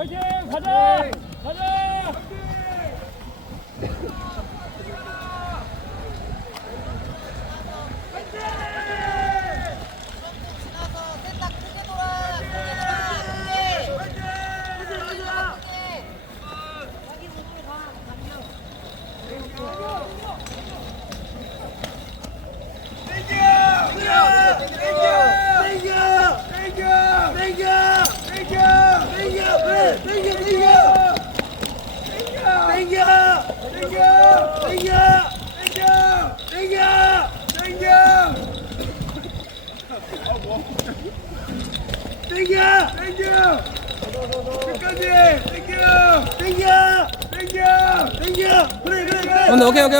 파이팅! 가자! 가자! 지나서 셋다 크게 돌아. 크게 돌아. 크게. 크게. 자기 몸으로 가. 남겨.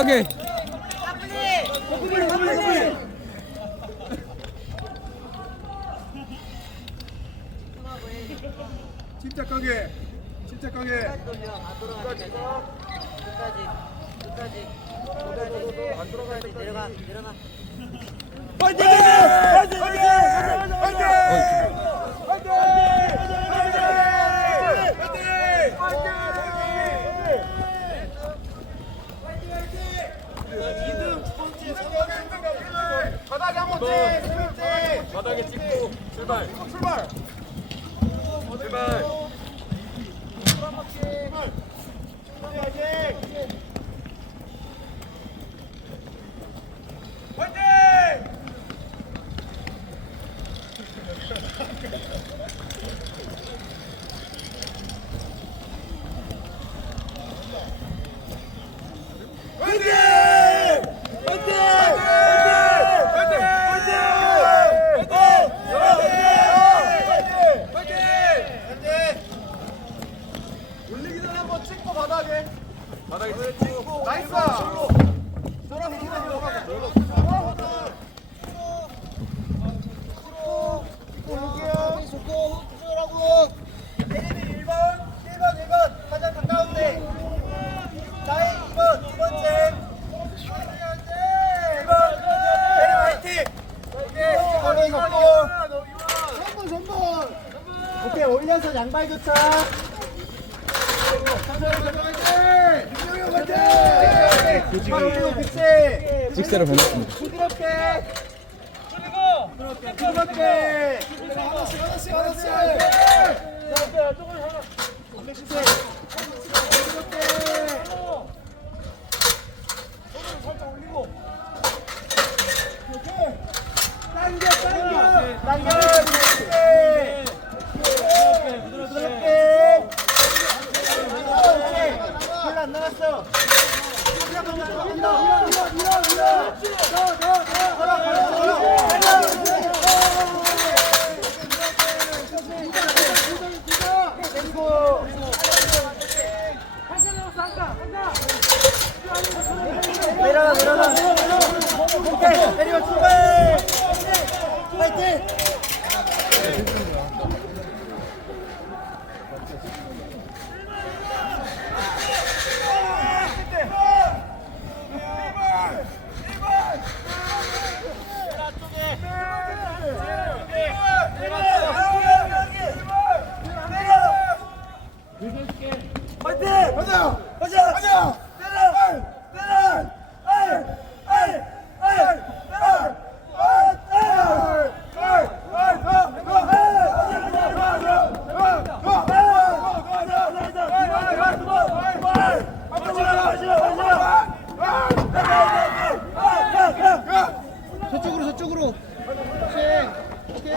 오케이 침착하게 침착하게 끝까지. 안 돌아가. 끝까지. 끝까지. 끝까지. 안 들어가야 돼. 내려가. 내려가. 화이팅! 화이팅! 화이팅! 화이팅! 바닥에 한번 찍! 바닥에 찍고 출발! 출발! 출발! 화이팅! 화이팅! 화이팅! 화이팅! 화이팅! 화이팅! 올리기 전에 한번 찍고 바닥에 바닥에 찍고 나이스! 돌아서 돌아서 돌아서 올게요 좋고 흡수라고 혜린이 1번 1번 1번 가장 가까운데 나의 2번 두 번째 1번 혜린 화이팅 오케이 2번 2번 3번 3번 오케이 올려서 양발 교차 직세 직세로 보냈습니다 부드럽게 부드럽게 부드럽게 하나씩 하나씩 하나씩 부드럽게 당겨 당겨 당겨 부드럽게 부드럽게 부드럽게 별로 안 나갔어. 내려가 내려가. 오케이. 내리고 출발. 파이팅! 가자! 가자! 가자! 때려! 때려! 아이! 아이! 아이! 아이! 저쪽으로 저쪽으로 오케이 오케이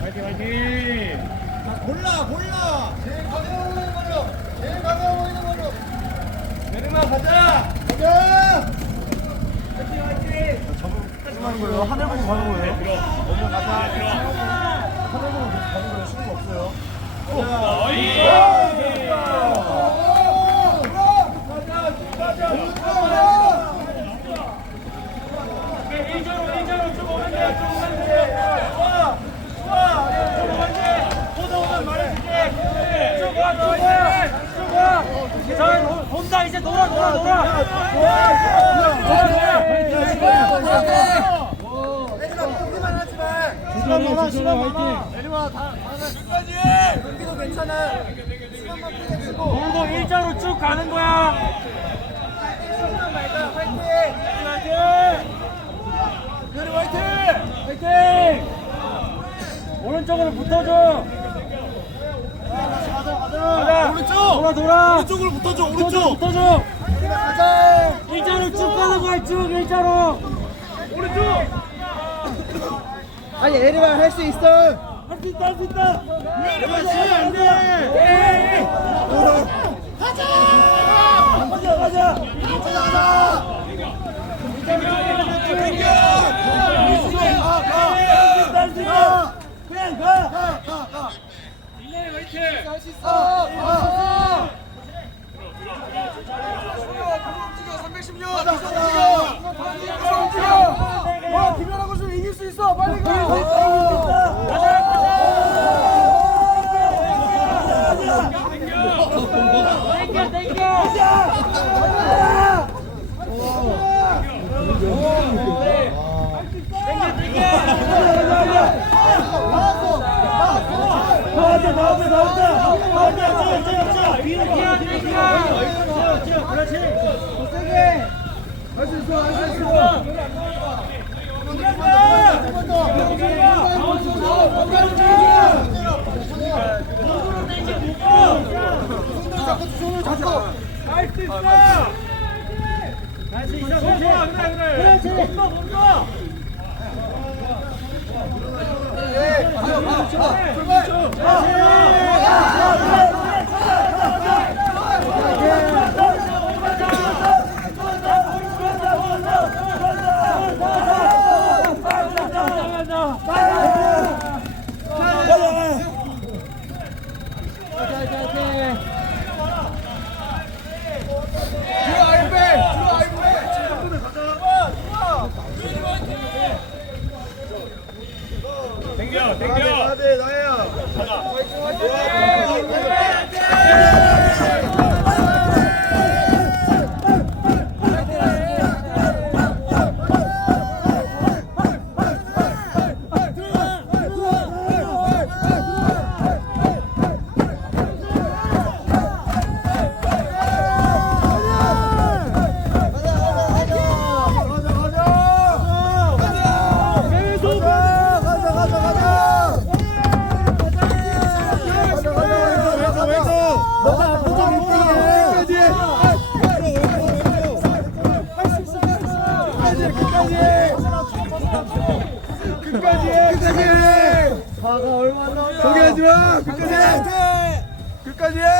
화이팅 화이팅! 골라 골라 제일 가벼워 보이는 걸로 제일 가벼워 보이는 걸로. 내리마 가자. 가자. 화이팅 화이팅. 하는 거예요. 하늘 보고 가는 거예요? 너무 가자. 하늘 보고 가는 거예요. 쉬는 거 없어요! 쭉 오면 돼! 좋아 좋아. 쭉 오면 돼 보다 오면 말해 줄게 쭉 와, 쭉 와. 쭉 놀아 놀아 놀아 애들아 포기만 하지 마. 시간 많아 시간 많아. 내리와 다 끝까지. 경기도 괜찮아. 시간만 크게 주고. 돌고 일자로 쭉 가는 거야 시간 말자. 화이팅. 화이팅 그래 화이팅. 화이팅 오른쪽으로 붙어줘 가자 가자. 가자 오른쪽. 돌아 돌아 오른쪽으로 붙어줘 오른쪽. 붙어줘 가자. 일자로 쭉 가는 거야 쭉 일자로 오른쪽 아니 에리와 할수 있어. 할 수 있다 할 수 있다 에리와 지면 안 돼. 가자 가자 가자 가자. 할수 있다 그냥 가. 가. 가. 가. 할수 있어. 가. 가자, 가자. 와, 김연아 좀 이길 수 있어. 빨리 가. 나왔다 나왔다 나왔다 나왔다. 뒤로 뒤로 뒤로 뒤로 쭉, 그렇지 할수 있어. 할수 있어. 할수 있어 할수 있어 그래 그래 그렇지 멈춰 멈춰 땡겨, 땡겨. 네, 나야. 계속 가자, 가자, 가자, 가자. 가자, 가자. 왼쪽, 왼쪽. 너가 앞으로 밑에. 끝까지. 끝까지. 끝까지. 가가 얼마 남았다. 포기하지 마. 끝까지. 끝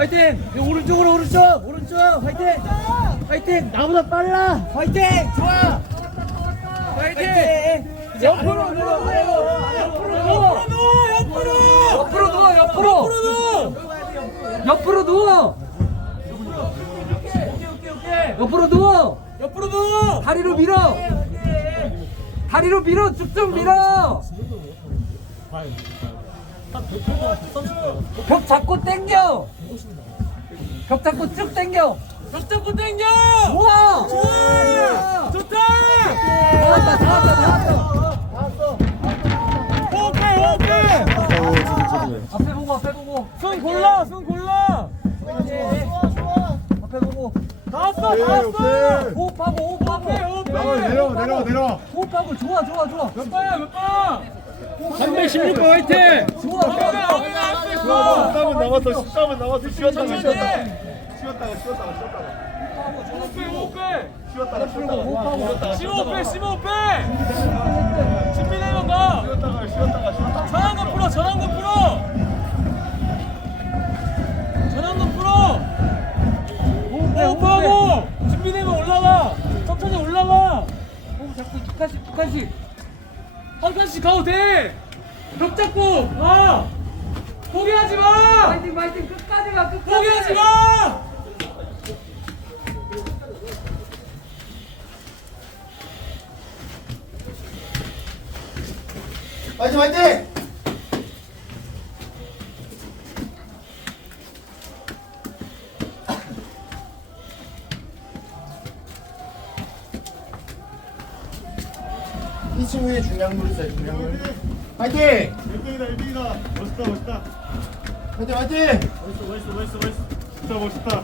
화이팅! 이 오른쪽으로 오른쪽! 오른쪽! 화이팅! 화이팅! 나보다 빨라! 화이팅! 좋아! 화이팅! 옆으로 누워 옆으로 누워! 옆으로 누워 옆으로! 옆으로 누워! 옆으로 누워! 옆으로 누워! 다리로 밀어! 다리로 밀어! 쭉쭉 밀어! 벽 잡고 당겨 벽 잡고 쭉 당겨. 벽 잡고 당겨! 좋아 좋아 좋다! 나왔다 나왔다 나왔다. 호흡해 호흡해 앞에 보고 앞에 보고. 손 골라 손 골라! 앞에 보고. 나왔어 나왔어! 호흡하고 호흡하고. 내려와, 내려와 내려와. 호흡하고 좋아 좋아 좋아. 몇 번이야 몇 번? 316번 화이팅! 좋아 좋아 어머나 어머나 할수 있어! 13분 남았어 13분 남았어 쉬었다가 쉬었다가 해! 쉬었다가 쉬었다가 쉬었다가 호흡 빼 호흡 빼! 쉬었다가 쉬었다가 쉬었다가 15 빼 15 빼! 준비되면 가! 쉬었다가 쉬었다가 쉬었다가 풀어 전환근 풀어! 전환근 풀어! 호흡해 호흡해 호흡하고 준비되면 올라와! 천천히 올라와! 호흡 잡고 두 칸씩 두 칸씩 한 칸씩 가도 돼! 벽 잡고 와! 포기하지 마! 파이팅 파이팅 끝까지 가 끝까지 포기하지 마! 화이팅 화이팅 이 친구의 중량물 있어요 중량물 화이팅! 1등이다 1등이다 멋있다 멋있다 화이팅 화이팅! 멋있어 멋있어 멋있어 멋있어 진짜 멋있다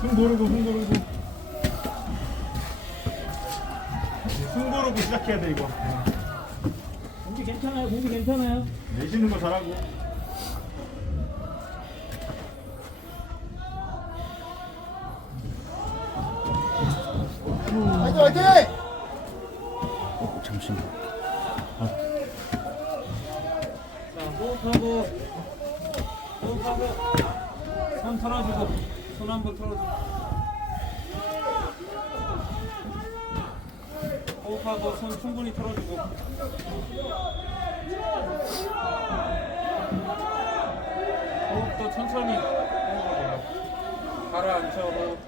흥 고르고 흥 고르고. 흥 고르고 시작해야 돼 이거. 공기 괜찮아요 공기 괜찮아요. 내쉬는 거 잘하고. 화이팅 화이팅 털어주고 손한번 털어주고 호흡하고 손 충분히 털어주고. 호흡도 천천히. 가라앉혀 호흡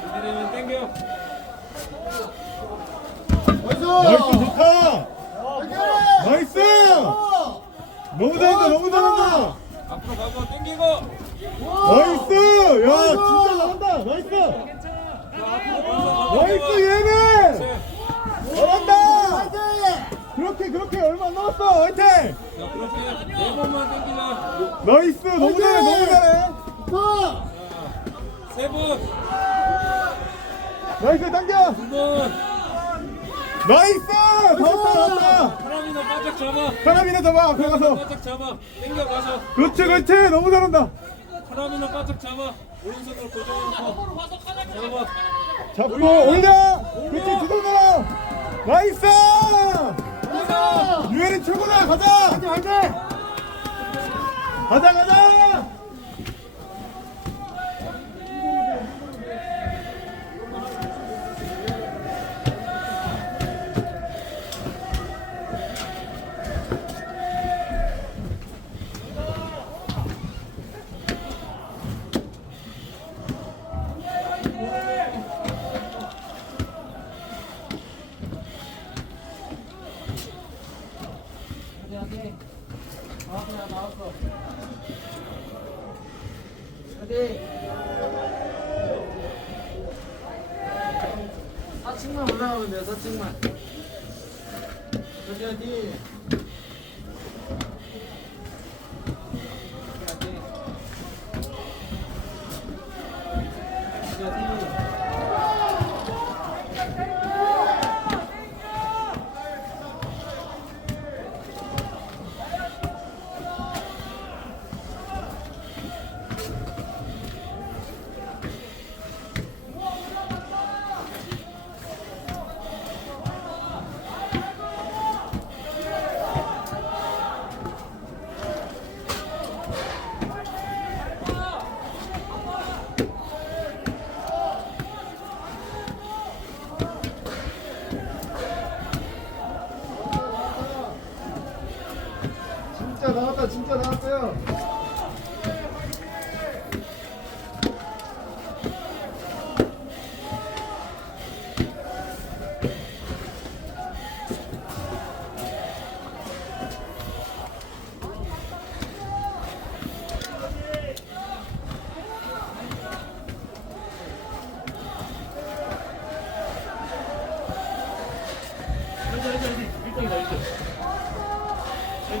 준비되면 땡겨 나이스 좋다 나이스 너무 잘한다 너무 잘한다 앞으로 가고 땡기고 나이스 야 진짜 잘한다 나이스 자, 앞으로 벌써 나이스 얘는 네. 잘한다 그렇게 그렇게 얼마 안 남았어 화이팅 자, 그렇게 네 번만 땡기자. 나이스 너무 잘해 너무 잘해 세 번, 나이스 당겨 두 번. 나이스 나왔다 나왔다 사람이나 바짝 잡아. 사람이나 잡아 앞에 가서 바짝 잡아. 땡겨 가서. 그렇지 그렇지 너무 잘한다 사람이나 바짝 잡아. 오른손으로 고정해놓고. 잡아. 잡고 올려 그렇지 두손 들어 나이스 가자. 유엔이 최고다 가자 화이팅 화이팅 가자 가자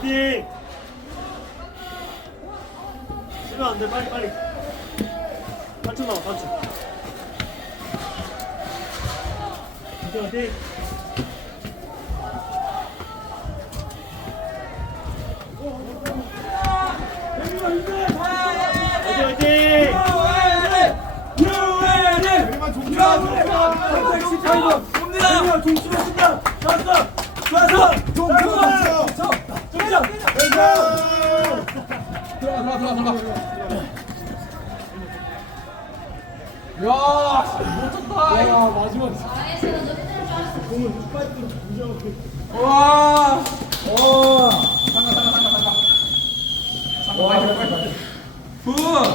화이팅! 쉬면 안 돼, 빨리, 빨리. 8초 남아, 8초. 화이팅, 화이팅! 화이팅, 화이팅! 내리막 종주야 종주야 옵니다. 종주였습니다 좋았어. 좋았어. 종주야 종주야. 왼쪽. 야, 멋졌다. 야, 마지막. 와. 어. 잠깐 잠깐 잠깐 잠깐. 잠깐 빨리 빨리.